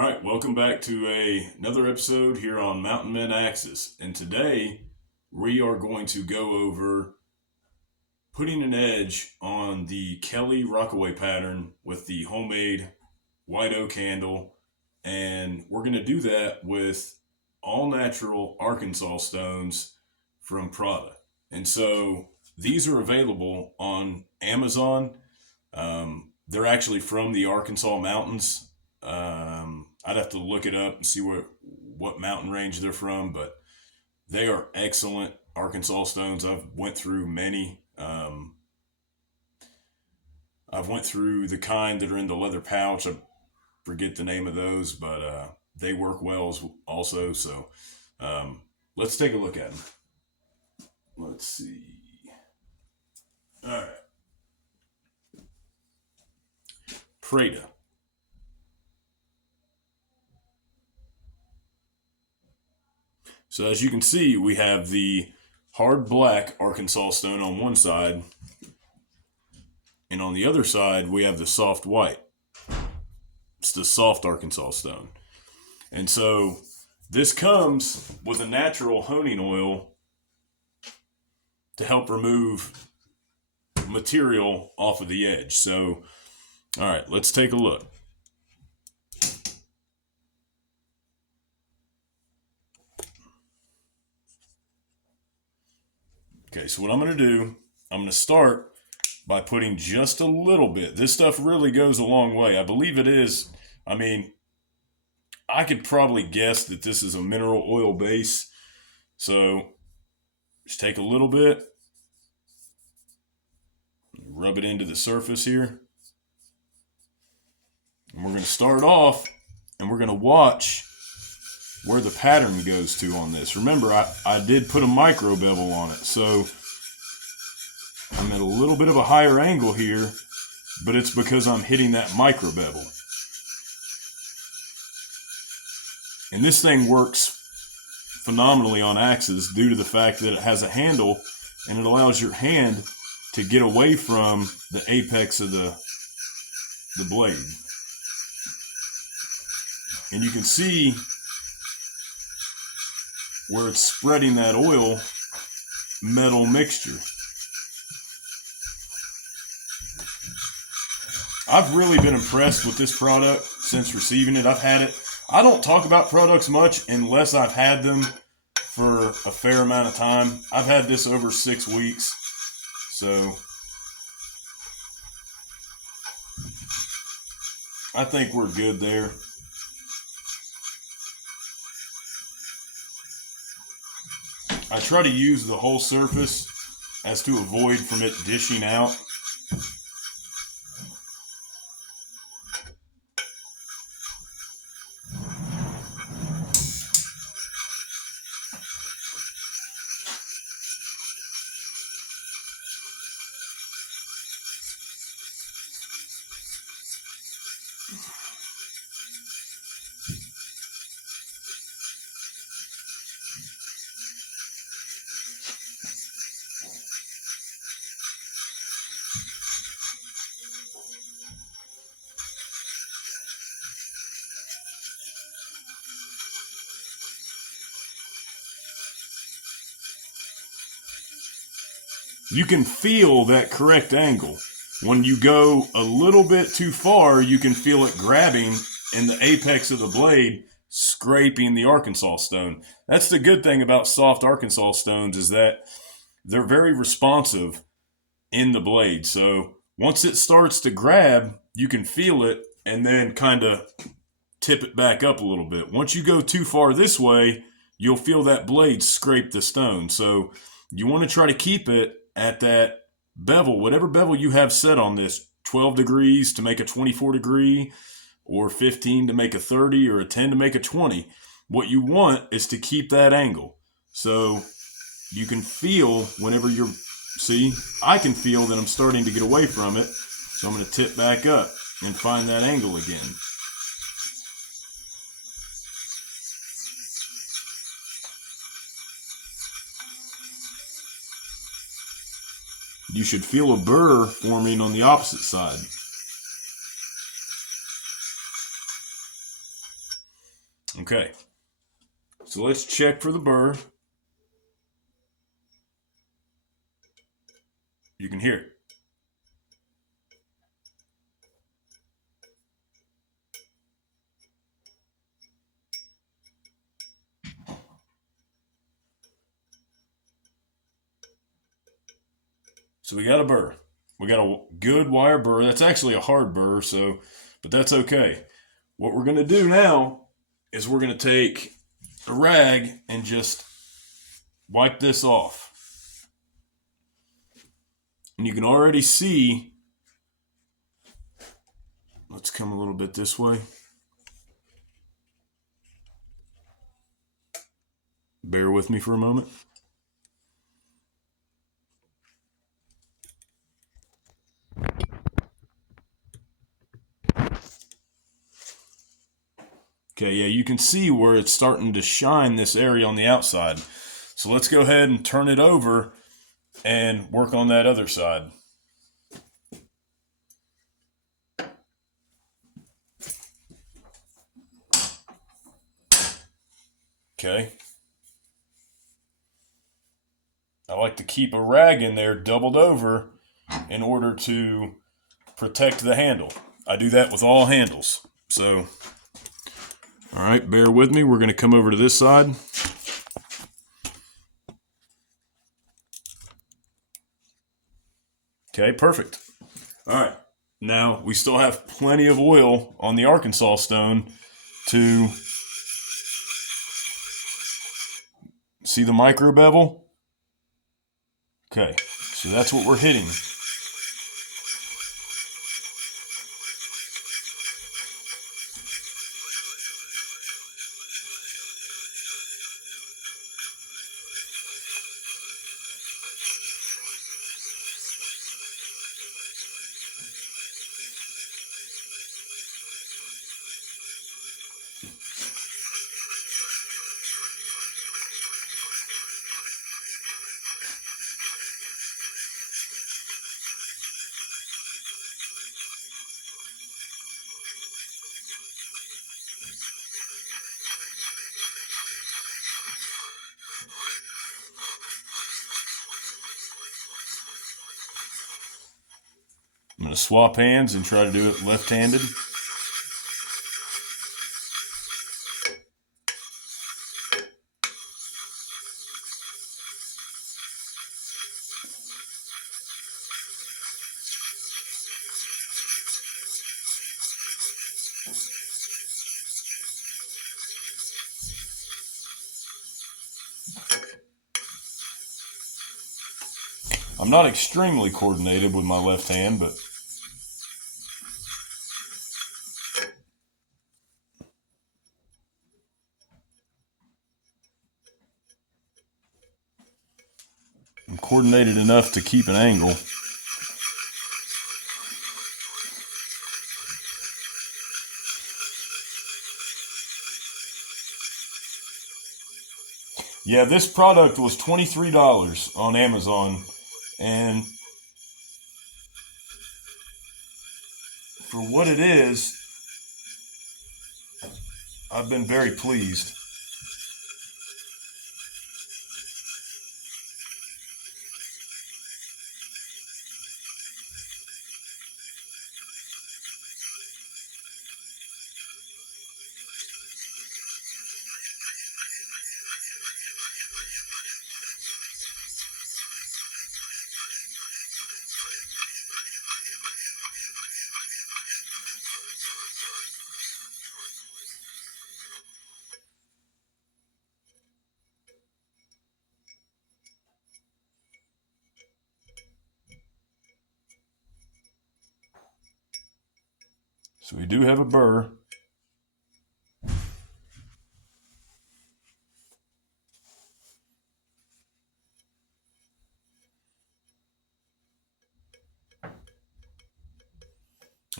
All right, welcome back to another episode here on Mountain Men Axis. And today we are going to go over putting an edge on the Kelly Rockaway pattern with the homemade white oak handle. And we're going to do that with all natural Arkansas stones from Prada. And so these are available on Amazon. They're actually from the Arkansas mountains. I'd have to look it up and see what mountain range they're from, but they are excellent Arkansas stones. I've went through many. I've went through the kind that are in the leather pouch. I forget the name of those, but they work well also. So let's take a look at them. Let's see. All right. Prada. So as you can see, we have the hard black Arkansas stone on one side, and on the other side, we have the soft white. It's the soft Arkansas stone. And so this comes with a natural honing oil to help remove material off of the edge. So, all right, let's take a look. Okay, so what I'm going to do, I'm going to start by putting just a little bit. This stuff really goes a long way. I believe it is. I mean, I could probably guess that this is a mineral oil base. So just take a little bit, rub it into the surface here. And we're going to start off and we're going to watch where the pattern goes to on this. Remember, I did put a micro bevel on it, so I'm at a little bit of a higher angle here, but it's because I'm hitting that micro bevel. And this thing works phenomenally on axes due to the fact that it has a handle and it allows your hand to get away from the apex of the blade. And you can see where it's spreading that oil metal mixture. I've really been impressed with this product since receiving it. I've had it. I don't talk about products much unless I've had them for a fair amount of time. I've had this over 6 weeks. So I think we're good there. I try to use the whole surface as to avoid from it dishing out. You can feel that correct angle. When you go a little bit too far, you can feel it grabbing in the apex of the blade, scraping the Arkansas stone. That's the good thing about soft Arkansas stones, is that they're very responsive in the blade. So once it starts to grab, you can feel it and then kind of tip it back up a little bit. Once you go too far this way, you'll feel that blade scrape the stone. So you want to try to keep it at that bevel, whatever bevel you have set on this, 12 degrees to make a 24 degree, or 15 to make a 30, or a 10 to make a 20. What you want is to keep that angle. So you can feel whenever see, I can feel that I'm starting to get away from it. So I'm going to tip back up and find that angle again. You should feel a burr forming on the opposite side. Okay, so let's check for the burr. You can hear it. So we got a burr. We got a good wire burr. That's actually a hard burr, but that's okay. What we're going to do now is we're going to take a rag and just wipe this off. And you can already see, let's come a little bit this way. Bear with me for a moment. Okay, yeah, you can see where it's starting to shine this area on the outside. So let's go ahead and turn it over and work on that other side. Okay. I like to keep a rag in there doubled over in order to protect the handle. I do that with all handles. So, all right, bear with me. We're going to come over to this side. Okay, perfect. All right. Now, we still have plenty of oil on the Arkansas stone to see the micro bevel. Okay, so that's what we're hitting. I'm going to swap hands and try to do it left-handed. I'm not extremely coordinated with my left hand, but I'm coordinated enough to keep an angle. Yeah, this product was $23 on Amazon, and for what it is, I've been very pleased. So we do have a burr.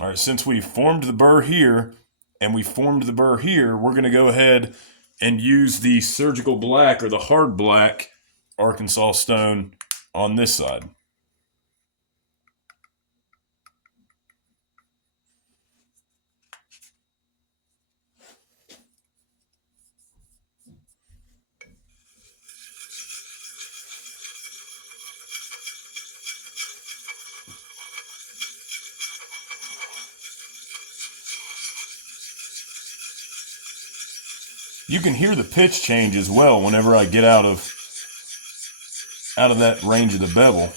All right, since we formed the burr here and we formed the burr here, we're going to go ahead and use the surgical black or the hard black Arkansas stone on this side. You can hear the pitch change as well whenever I get out of that range of the bevel.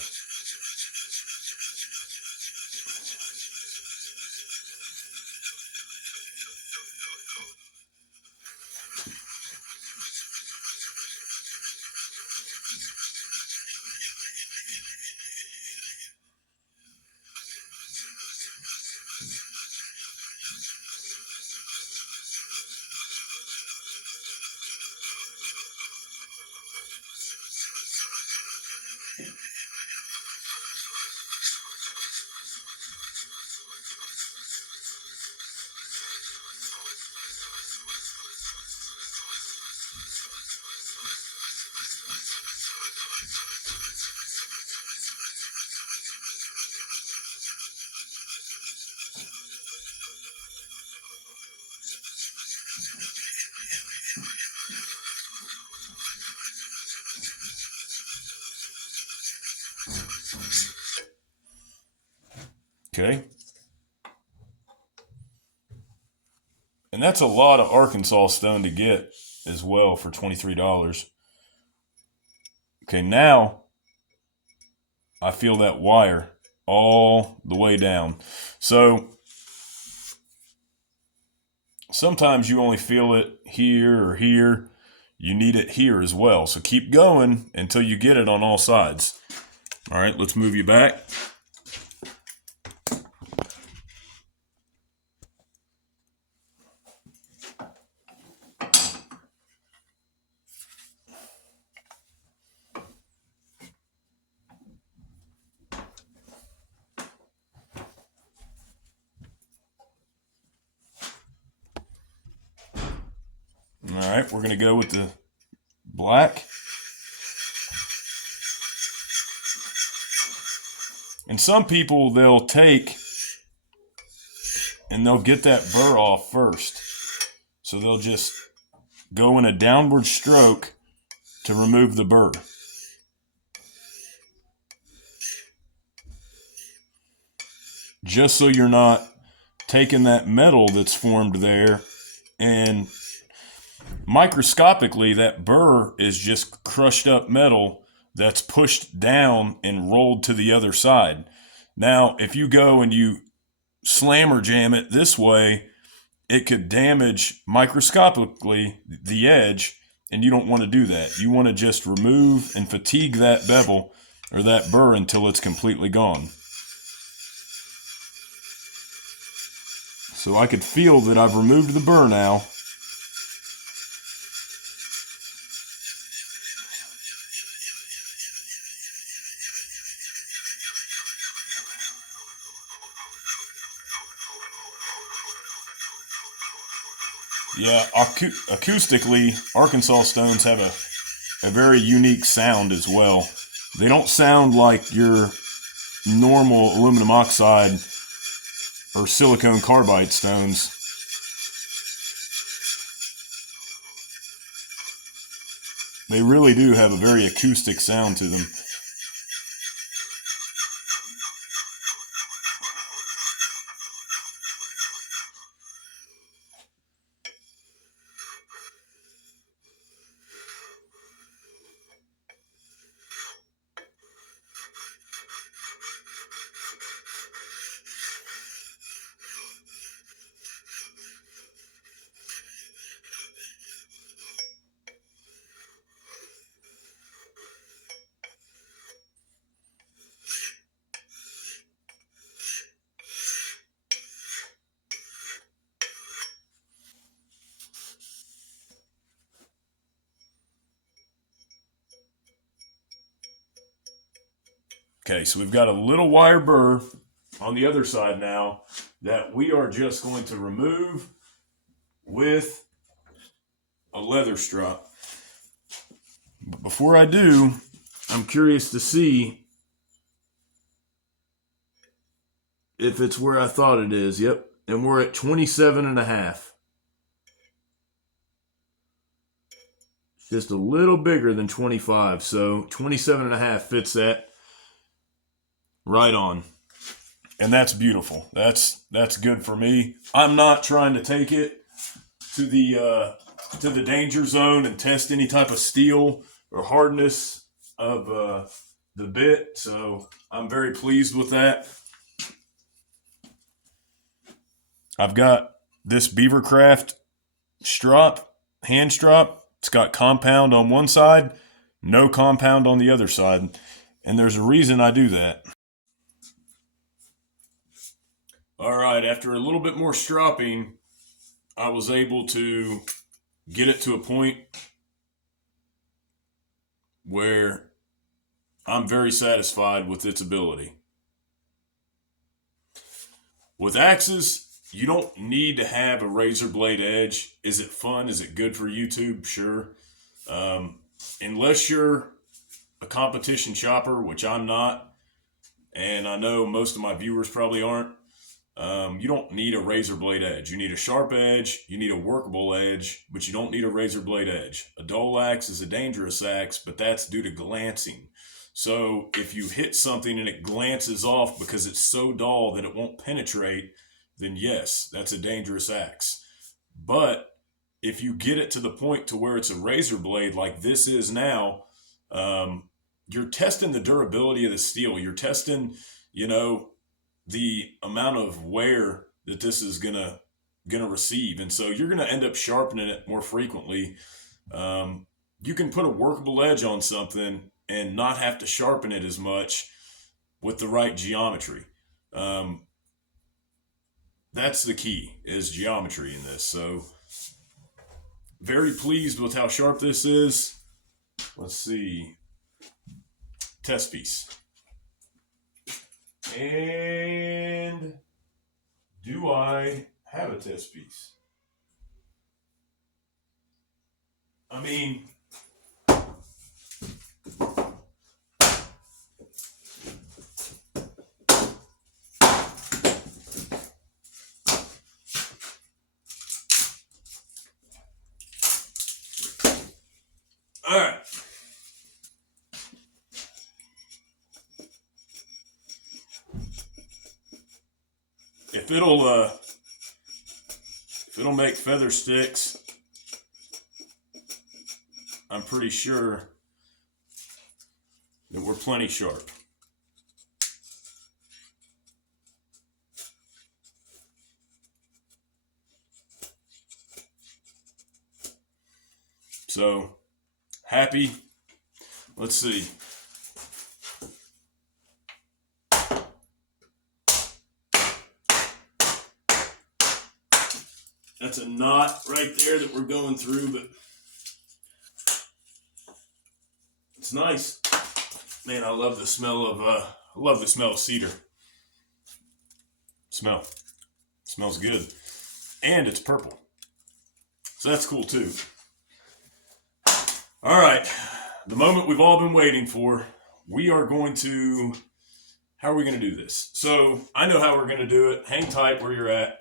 Okay. And that's a lot of Arkansas stone to get as well for $23. Okay, now I feel that wire all the way down. So sometimes you only feel it here or here. You need it here as well. So keep going until you get it on all sides. All right, let's move you back. All right, we're going to go with the black. And some people, they'll take and they'll get that burr off first. So they'll just go in a downward stroke to remove the burr. Just so you're not taking that metal that's formed there, and microscopically that burr is just crushed up metal that's pushed down and rolled to the other side. Now, if you go and you slam or jam it this way, it could damage microscopically the edge, and you don't want to do that. You want to just remove and fatigue that bevel or that burr until it's completely gone. So I could feel that I've removed the burr now. Yeah, acoustically, Arkansas stones have a very unique sound as well. They don't sound like your normal aluminum oxide or silicon carbide stones. They really do have a very acoustic sound to them. Okay, so we've got a little wire burr on the other side now that we are just going to remove with a leather strop. But before I do, I'm curious to see if it's where I thought it is. Yep, and we're at 27.5. Just a little bigger than 25, so 27.5 fits that right on. And that's beautiful. That's good for me. I'm not trying to take it to the to the danger zone and test any type of steel or hardness of the bit. So I'm very pleased with that. I've got this Beavercraft strop, hand strop. It's got compound on one side, no compound on the other side. And there's a reason I do that. All right, after a little bit more stropping, I was able to get it to a point where I'm very satisfied with its ability. With axes, you don't need to have a razor blade edge. Is it fun? Is it good for YouTube? Sure. Unless you're a competition shopper, which I'm not, and I know most of my viewers probably aren't, you don't need a razor blade edge. You need a sharp edge, you need a workable edge, but you don't need a razor blade edge. A dull axe is a dangerous axe, but that's due to glancing. So if you hit something and it glances off because it's so dull that it won't penetrate, then yes, that's a dangerous axe. But if you get it to the point to where it's a razor blade like this is now, you're testing the durability of the steel. You're testing, the amount of wear that this is gonna receive, and so you're gonna end up sharpening it more frequently. You can put a workable edge on something and not have to sharpen it as much with the right geometry. That's the key, is geometry in this. So very pleased with how sharp this is. Let's see. Test piece. And do I have a test piece? I mean, all right. If it'll make feather sticks, I'm pretty sure that we're plenty sharp. So happy. Let's see. That's a knot right there that we're going through, but it's nice. Man, I love the smell of cedar. Smells good. And it's purple. So that's cool too. All right. The moment we've all been waiting for. How are we going to do this? So I know how we're going to do it. Hang tight where you're at.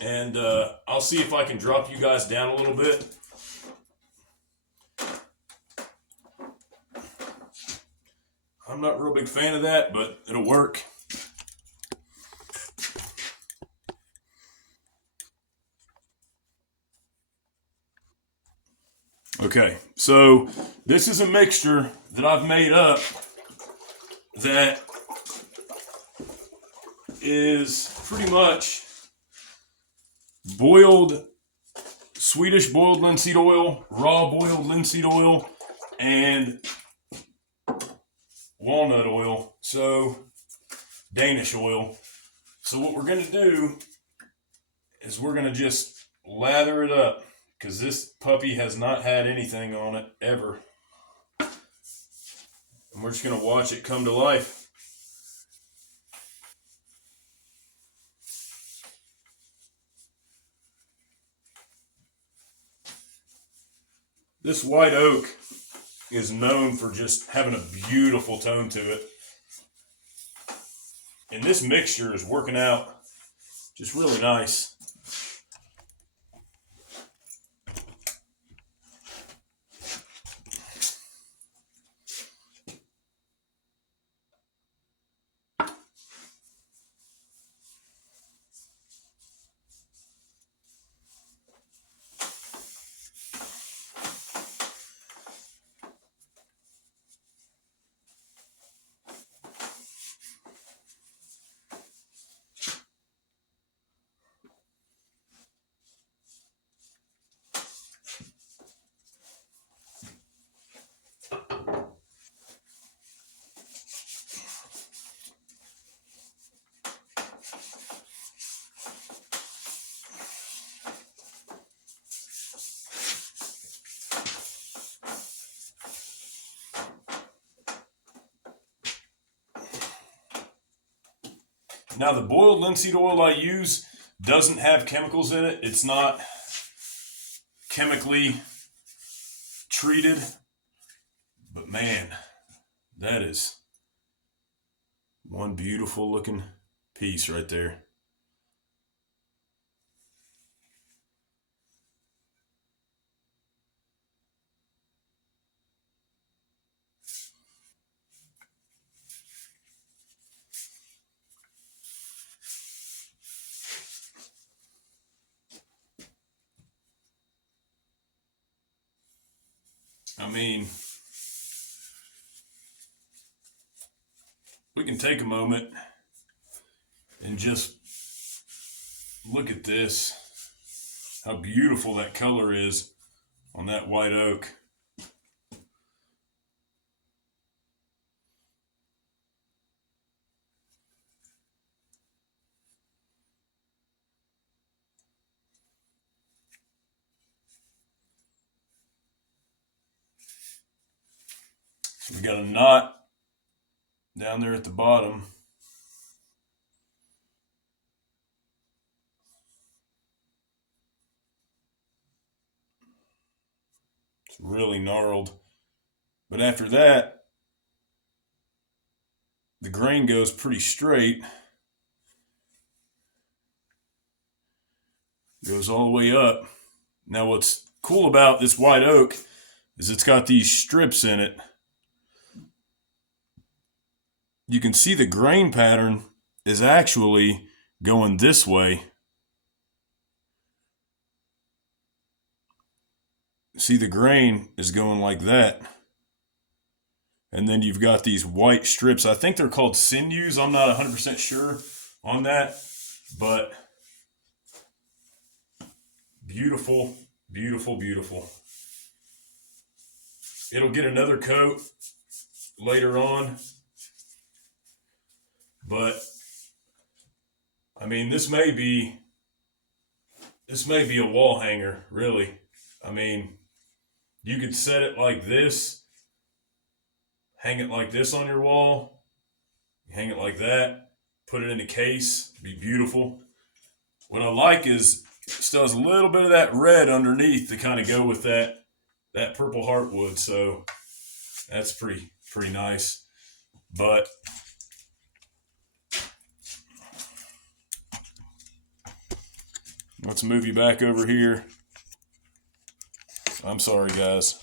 And I'll see if I can drop you guys down a little bit. I'm not a real big fan of that, but it'll work. Okay, so this is a mixture that I've made up that is pretty much Swedish boiled linseed oil, raw boiled linseed oil, and walnut oil, so Danish oil. So what we're going to do is we're going to just lather it up, because this puppy has not had anything on it ever. And we're just going to watch it come to life. This white oak is known for just having a beautiful tone to it. And this mixture is working out just really nice. Now the boiled linseed oil I use doesn't have chemicals in it. It's not chemically treated, but man, that is one beautiful looking piece right there. I mean, we can take a moment and just look at this, how beautiful that color is on that white oak. So we got a knot down there at the bottom. It's really gnarled. But after that, the grain goes pretty straight. Goes all the way up. Now what's cool about this white oak is it's got these strips in it. You can see the grain pattern is actually going this way. See, the grain is going like that. And then you've got these white strips. I think they're called sinews. I'm not 100% sure on that. But beautiful, beautiful, beautiful. It'll get another coat later on. But, I mean, this may be a wall hanger, really. I mean, you could set it like this, hang it like this on your wall, hang it like that, put it in a case, be beautiful. What I like is it still has a little bit of that red underneath to kind of go with that purple heartwood, so that's pretty nice. But let's move you back over here. I'm sorry, guys.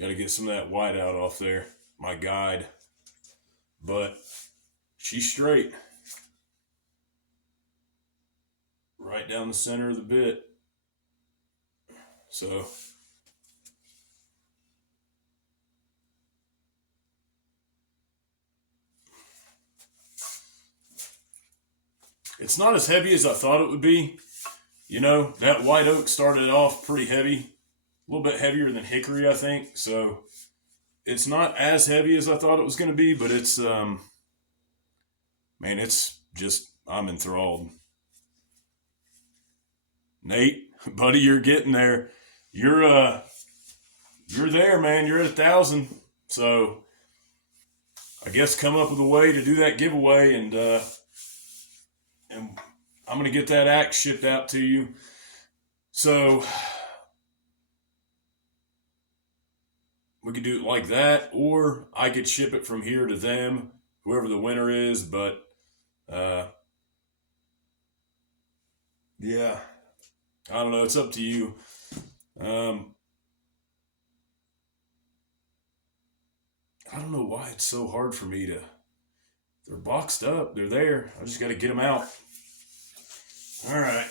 Got to get some of that white out off there, my guide. But she's straight. Right down the center of the bit. So it's not as heavy as I thought it would be. You know, that white oak started off pretty heavy. A little bit heavier than hickory, I think. So it's not as heavy as I thought it was going to be, but it's, man, it's just, I'm enthralled. Nate, buddy, you're getting there. You're there, man. You're at 1,000. So I guess come up with a way to do that giveaway, and I'm going to get that axe shipped out to you. So we could do it like that, or I could ship it from here to them, whoever the winner is. But yeah, I don't know. It's up to you. I don't know why it's so hard for me to. They're boxed up. They're there. I just got to get them out. All right.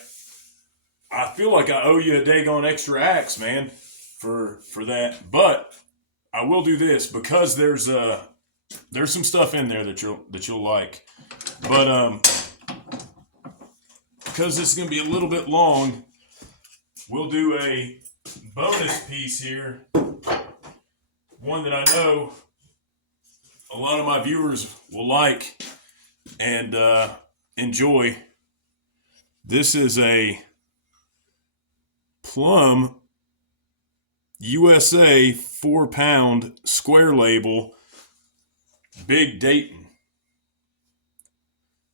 I feel like I owe you a daggone extra axe, man, for that. But I will do this because there's some stuff in there that you'll like. But because this is going to be a little bit long, we'll do a bonus piece here. One that I know a lot of my viewers will like and enjoy. This is a plum USA 4-pound square label big Dayton.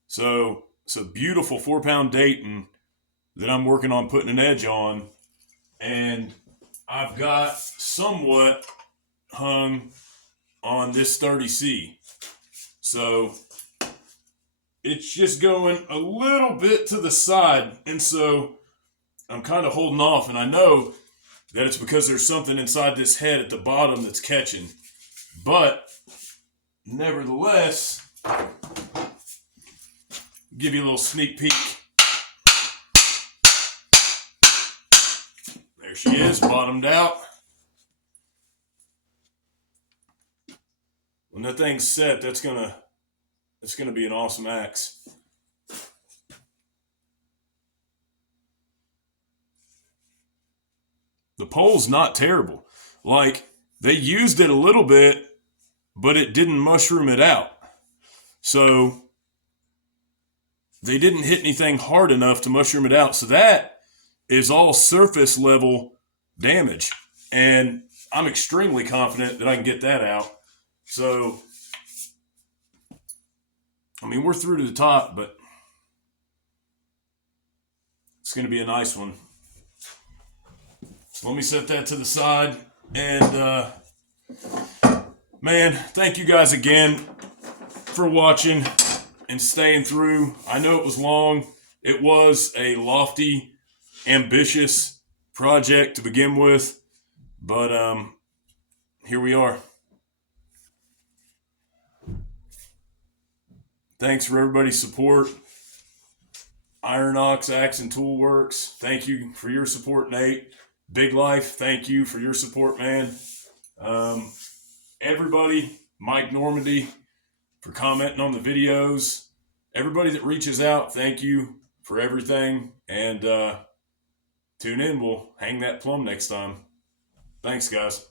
So it's a beautiful 4-pound Dayton that I'm working on putting an edge on, and I've got somewhat hung on this 30C. So it's just going a little bit to the side, and so I'm kind of holding off, and I know that it's because there's something inside this head at the bottom that's catching. But nevertheless, give you a little sneak peek. There she is, bottomed out. When that thing's set, it's gonna be an awesome axe. The pole's not terrible. Like, they used it a little bit, but it didn't mushroom it out. So they didn't hit anything hard enough to mushroom it out. So that is all surface level damage. And I'm extremely confident that I can get that out. So, I mean, we're through to the top, but it's going to be a nice one. So let me set that to the side. And, man, thank you guys again for watching and staying through. I know it was long. It was a lofty, ambitious project to begin with. But here we are. Thanks for everybody's support. Iron Ox Axe and Tool Works, thank you for your support, Nate. Big Life, thank you for your support, man. Everybody, Mike Normandy, for commenting on the videos. Everybody that reaches out, thank you for everything. And tune in. We'll hang that plum next time. Thanks, guys.